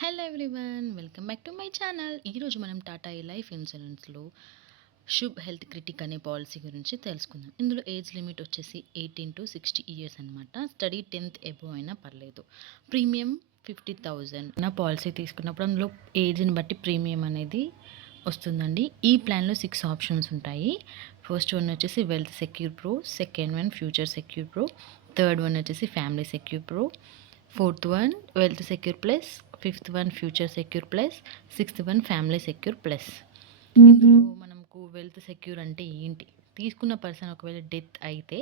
Hello everyone, welcome back to my channel. ఈరోజు మనం Tata life ఇన్సూరెన్స్లో శుభ్ హెల్త్ క్రిటిక్ అనే పాలసీ గురించి తెలుసుకుందాం. ఇందులో ఏజ్ లిమిట్ వచ్చేసి 18 to 60 ఇయర్స్ అనమాట. స్టడీ 10th ఎబో అయినా పర్లేదు. ప్రీమియం 50,000 నా పాలసీ తీసుకున్నప్పుడు అందులో ఏజ్ని బట్టి ప్రీమియం అనేది వస్తుందండి. ఈ ప్లాన్లో 6 ఆప్షన్స్ ఉంటాయి. ఫస్ట్ వన్ వచ్చేసి wealth secure pro, second one future secure pro, third one వచ్చేసి family secure pro, fourth one wealth secure plus, fifth one future secure plus, sixth one family secure plus. ఇందులో మనకు wealth secure అంటే ఏంటి? తీసుకున్న person ఒకవేళ death అయితే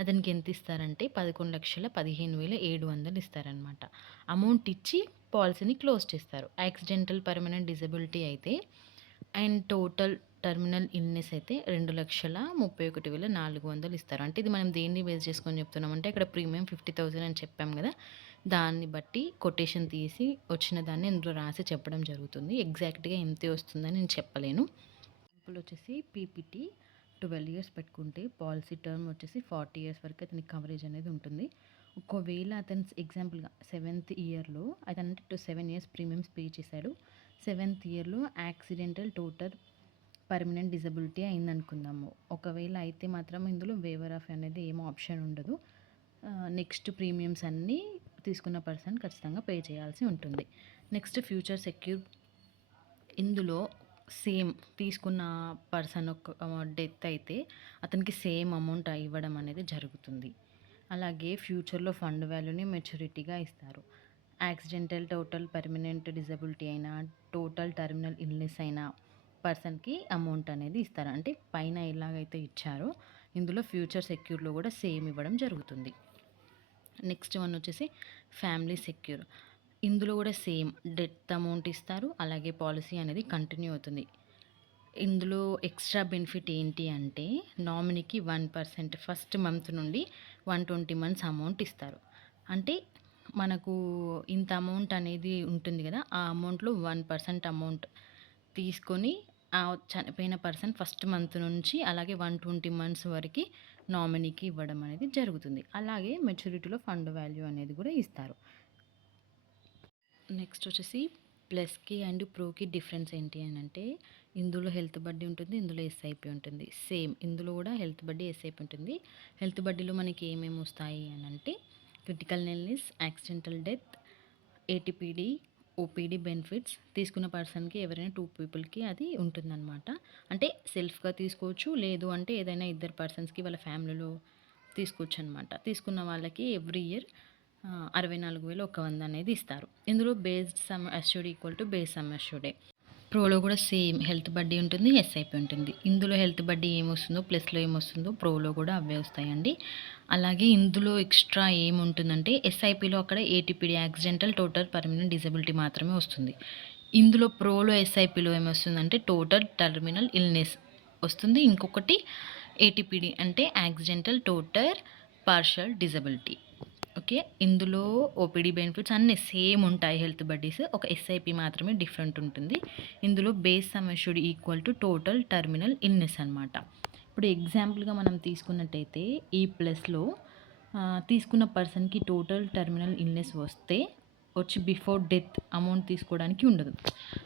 అతనికి ఎంత ఇస్తారంటే 11,15,700 ఇస్తారనమాట. అమౌంట్ ఇచ్చి పాలసీని క్లోజ్ చేస్తారు. యాక్సిడెంటల్ పర్మనెంట్ డిజబిలిటీ అయితే అండ్ టోటల్ టర్మినల్ ఇల్నెస్ అయితే 2,31,400 ఇస్తారు. అంటే ఇది మనం దేన్ని బేస్ చేసుకొని చెప్తున్నామంటే అక్కడ ప్రీమియం 50,000 అని చెప్పాం కదా, దాన్ని బట్టి కొటేషన్ తీసి వచ్చిన దాన్ని ఇందులో రాసి చెప్పడం జరుగుతుంది. ఎగ్జాక్ట్గా ఎంతే వస్తుందని నేను చెప్పలేను. ఇప్పుడు వచ్చేసి పీపీటీ 12 ఇయర్స్ పెట్టుకుంటే పాలసీ టర్మ్ వచ్చేసి 40 ఇయర్స్ వరకు అతనికి కవరేజ్ అనేది ఉంటుంది. ఒకవేళ అతను ఎగ్జాంపుల్గా 7th ఇయర్లో అతను అంటే 7 ఇయర్స్ ప్రీమియమ్స్ పే చేశాడు. 7th ఇయర్లో యాక్సిడెంటల్ టోటల్ పర్మనెంట్ డిజబిలిటీ అయిందనుకుందాము. ఒకవేళ అయితే మాత్రం ఇందులో వేవర్ ఆఫ్ అనేది ఏమో ఆప్షన్ ఉండదు. నెక్స్ట్ ప్రీమియమ్స్ అన్నీ తీసుకున్న పర్సన్ ఖచ్చితంగా పే చేయాల్సి ఉంటుంది. నెక్స్ట్ ఫ్యూచర్ సెక్యూర్, ఇందులో సేమ్ తీసుకున్న పర్సన్ ఒక డెత్ అయితే అతనికి సేమ్ అమౌంట్ ఇవ్వడం అనేది జరుగుతుంది. అలాగే ఫ్యూచర్లో ఫండ్ వాల్యూని మెచ్యూరిటీగా ఇస్తారు. యాక్సిడెంటల్ టోటల్ పర్మనెంట్ డిజబిలిటీ అయినా టోటల్ టర్మినల్ ఇల్నెస్ అయినా పర్సన్కి అమౌంట్ అనేది ఇస్తారు. అంటే పైన ఎలాగైతే ఇచ్చారో ఇందులో ఫ్యూచర్ సెక్యూర్లో కూడా సేమ్ ఇవ్వడం జరుగుతుంది. నెక్స్ట్ వన్ వచ్చేసి ఫ్యామిలీ సెక్యూర్. ఇందులో కూడా సేమ్ డెత్ అమౌంట్ ఇస్తారు. అలాగే పాలసీ అనేది కంటిన్యూ అవుతుంది. ఇందులో ఎక్స్ట్రా బెనిఫిట్ ఏంటి అంటే నామినీకి 1% ఫస్ట్ మంత్ నుండి 120 మంత్స్ అమౌంట్ ఇస్తారు. అంటే మనకు ఇంత అమౌంట్ అనేది ఉంటుంది కదా, ఆ అమౌంట్లో 1% అమౌంట్ తీసుకొని ఆ చనిపోయిన పర్సన్ ఫస్ట్ మంత్ నుంచి అలాగే 120 మంత్స్ వరకు నామినీకి ఇవ్వడం అనేది జరుగుతుంది. అలాగే మెచ్యూరిటీలో ఫండ్ వాల్యూ అనేది కూడా ఇస్తారు. నెక్స్ట్ వచ్చేసి ప్లస్కి అండ్ ప్రోకి డిఫరెన్స్ ఏంటి అని అంటే ఇందులో హెల్త్ బడ్డీ ఉంటుంది, ఇందులో ఎస్ఐపి ఉంటుంది. సేమ్ ఇందులో కూడా హెల్త్ బడ్డీ ఎస్ఐపి ఉంటుంది. హెల్త్ బడ్డీలో మనకి ఏమేమి వస్తాయి అని అంటే critical illness, accidental death, ATPD, OPD benefits. తీసుకున్న పర్సన్కి ఎవరైనా 2 పీపుల్కి అది ఉంటుందన్నమాట. అంటే సెల్ఫ్గా తీసుకోవచ్చు, లేదు అంటే ఏదైనా ఇద్దరు పర్సన్స్కి వాళ్ళ ఫ్యామిలీలో తీసుకోవచ్చు అనమాట. తీసుకున్న వాళ్ళకి ఎవ్రీ ఇయర్ 64,100 అనేది ఇస్తారు. ఇందులో based sum assured equal to base sum అష్యూర్డే. ప్రోలో కూడా సేమ్ హెల్త్ బడ్డీ ఉంటుంది, ఎస్ఐపి ఉంటుంది. ఇందులో హెల్త్ బడ్డీ ఏమొస్తుందో ప్లస్లో ఏమొస్తుందో ప్రోలో కూడా అవే వస్తాయండి. అలాగే ఇందులో ఎక్స్ట్రా ఏముంటుందంటే ఎస్ఐపిలో అక్కడ ఏటీపీడీ యాక్సిడెంటల్ టోటల్ పర్మనెంట్ డిజబిలిటీ మాత్రమే వస్తుంది. ఇందులో ప్రోలో ఎస్ఐపిలో ఏమొస్తుందంటే టోటల్ టర్మినల్ ఇల్నెస్ వస్తుంది. ఇంకొకటి ఏటీపీడీ అంటే accidental total partial disability. Okay, ఇందులో ఓపీడీ బెనిఫిట్స్ అన్నీ సేమ్ ఉంటాయి. హెల్త్ బడ్డీస్ ఒక ఎస్ఐపి మాత్రమే డిఫరెంట్ ఉంటుంది. ఇందులో base some assured equal to total terminal illness అనమాట. ఇప్పుడు ఎగ్జాంపుల్గా మనం తీసుకున్నట్టయితే ఈ ప్లస్లో తీసుకున్న పర్సన్కి టోటల్ టర్మినల్ ఇల్నెస్ వస్తే వచ్చి బిఫోర్ డెత్ అమౌంట్ తీసుకోవడానికి ఉండదు.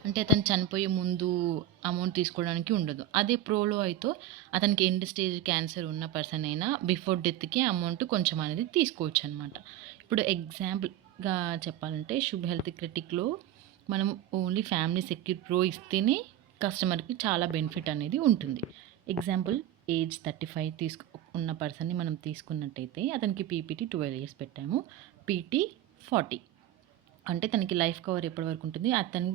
అంటే అతను చనిపోయే ముందు అమౌంట్ తీసుకోవడానికి ఉండదు. అదే ప్రోలో అయితే అతనికి ఎండ్ స్టేజ్ క్యాన్సర్ ఉన్న పర్సన్ అయినా బిఫోర్ డెత్కి అమౌంట్ కొంచెం అనేది తీసుకోవచ్చు అనమాట. ఇప్పుడు ఎగ్జాంపుల్గా చెప్పాలంటే శుభ్ హెల్త్ క్రిటిక్లో మనం ఓన్లీ ఫ్యామిలీ సెక్యూర్ ప్రో ఇస్తేనే కస్టమర్కి చాలా బెనిఫిట్ అనేది ఉంటుంది. ఎగ్జాంపుల్ ఏజ్ 35 ఉన్న పర్సన్ని మనం తీసుకున్నట్టయితే అతనికి పీపీటీ 12 ఇయర్స్ పెట్టాము, పీటీ 40. అంటే తనకి లైఫ్ కవర్ ఎప్పటి వరకు ఉంటుంది, అతను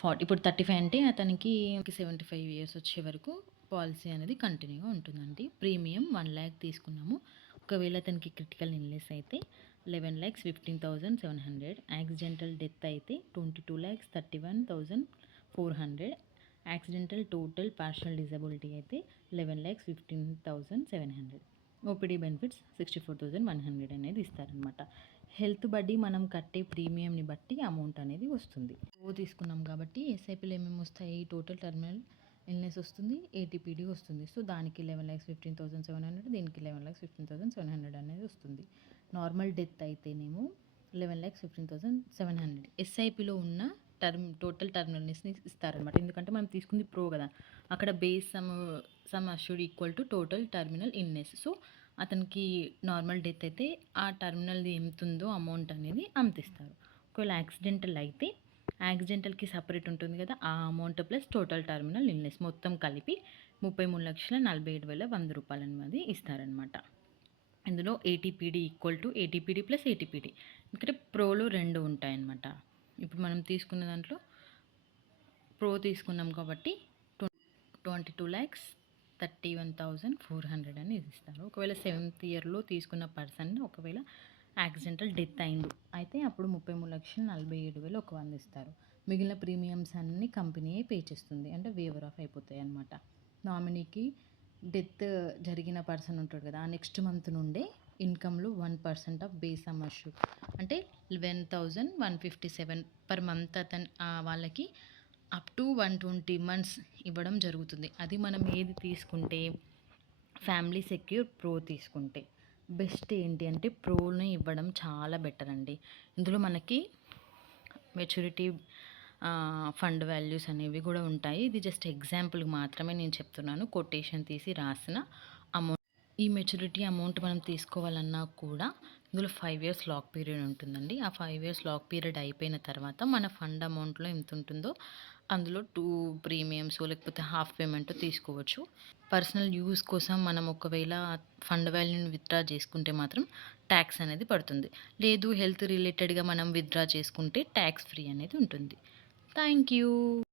40 ఇప్పుడు 35 అంటే అతనికి 75 ఇయర్స్ వచ్చే వరకు పాలసీ అనేది కంటిన్యూగా ఉంటుందండి. ప్రీమియం 1 lakh తీసుకున్నాము. ఒకవేళ అతనికి క్రిటికల్ ఇల్నెస్ అయితే 11,15,700, యాక్సిడెంటల్ డెత్ అయితే 22,31,400, యాక్సిడెంటల్ టోటల్ పార్షల్ డిజబిలిటీ అయితే 11,15,700, ఓపీడీ బెనిఫిట్స్ 64,100 అనేది ఇస్తారనమాట. హెల్త్ బడ్డీ మనం కట్టే ప్రీమియంని బట్టి అమౌంట్ అనేది వస్తుంది. తీసుకున్నాం కాబట్టి ఎస్ఐపిలో ఏమేమి వస్తాయి, టోటల్ టర్మినల్ ఇల్నెస్ వస్తుంది, ఏటీపీడీ వస్తుంది. సో దానికి 11,15,700, దీనికి 11,15,700 అనేది వస్తుంది. నార్మల్ డెత్ అయితేనేమో 11,15,700 ఎస్ఐపిలో ఉన్న టోటల్ టర్మినల్స్ని ఇస్తారనమాట. ఎందుకంటే మనం తీసుకుంది ప్రో కదా, అక్కడ base some assured equal to total terminal illness. So అతనికి నార్మల్ డెత్ అయితే ఆ టర్మినల్ది ఎంత ఉందో అమౌంట్ అనేది అంత ఇస్తారు. ఒకవేళ యాక్సిడెంటల్ అయితే యాక్సిడెంటల్కి సపరేట్ ఉంటుంది కదా, ఆ amount plus total terminal illness మొత్తం కలిపి 33,47,100 రూపాయలు అనేది ఇస్తారనమాట. ఇందులో ఏటీపీడీ ఈక్వల్ టు ఏటీపీడీ ప్లస్ ఏటీపీడీ, ఎందుకంటే ప్రోలో 2 ఉంటాయన్నమాట. ఇప్పుడు మనం తీసుకున్న దాంట్లో ప్రో తీసుకున్నాం కాబట్టి 22,31,400 అని ఇస్తారు. ఒకవేళ 7th ఇయర్లో తీసుకున్న పర్సన్ ఒకవేళ యాక్సిడెంటల్ డెత్ అయిండు అయితే అప్పుడు 33,47,100 ఇస్తారు. మిగిలిన ప్రీమియమ్స్ అన్నీ కంపెనీయే పే చేస్తుంది, అంటే వేవర్ ఆఫ్ అయిపోతాయి అన్నమాట. నామినీకి డెత్ జరిగిన పర్సన్ ఉంటాడు కదా, ఆ నెక్స్ట్ మంత్ నుండే ఇన్కమ్లో 1% ఆఫ్ బేస్ సమ్ అష్యూర్డ్ అంటే 11,157 పర్ మంత్ వాళ్ళకి అప్ టు 120 మంత్స్ ఇవ్వడం జరుగుతుంది. అది మనం ఏది తీసుకుంటే ఫ్యామిలీ సెక్యూర్ ప్రో తీసుకుంటే బెస్ట్ ఏంటి అంటే ప్రోని ఇవ్వడం చాలా బెటర్ అండి. ఇందులో మనకి మెచ్యూరిటీ ఫండ్ వాల్యూస్ అనేవి కూడా ఉంటాయి. ఇది జస్ట్ ఎగ్జాంపుల్ మాత్రమే నేను చెప్తున్నాను, కొటేషన్ తీసి రాసిన అమౌంట్. ఈ మెచ్యూరిటీ అమౌంట్ మనం తీసుకోవాలన్నా కూడా ఇందులో 5 ఇయర్స్ లాక్ పీరియడ్ ఉంటుందండి. ఆ 5 ఇయర్స్ లాక్ పీరియడ్ అయిపోయిన తర్వాత మన ఫండ్ అమౌంట్లో ఎంత ఉంటుందో అందులో 2 ప్రీమియమ్స్ లేకపోతే హాఫ్ పేమెంట్ తీసుకోవచ్చు. పర్సనల్ యూస్ కోసం మనం ఒకవేళ ఫండ్ వాల్యూని విత్డ్రా చేసుకుంటే మాత్రం ట్యాక్స్ అనేది పడుతుంది. లేదు హెల్త్ రిలేటెడ్గా మనం విత్డ్రా చేసుకుంటే ట్యాక్స్ ఫ్రీ అనేది ఉంటుంది. Thank you.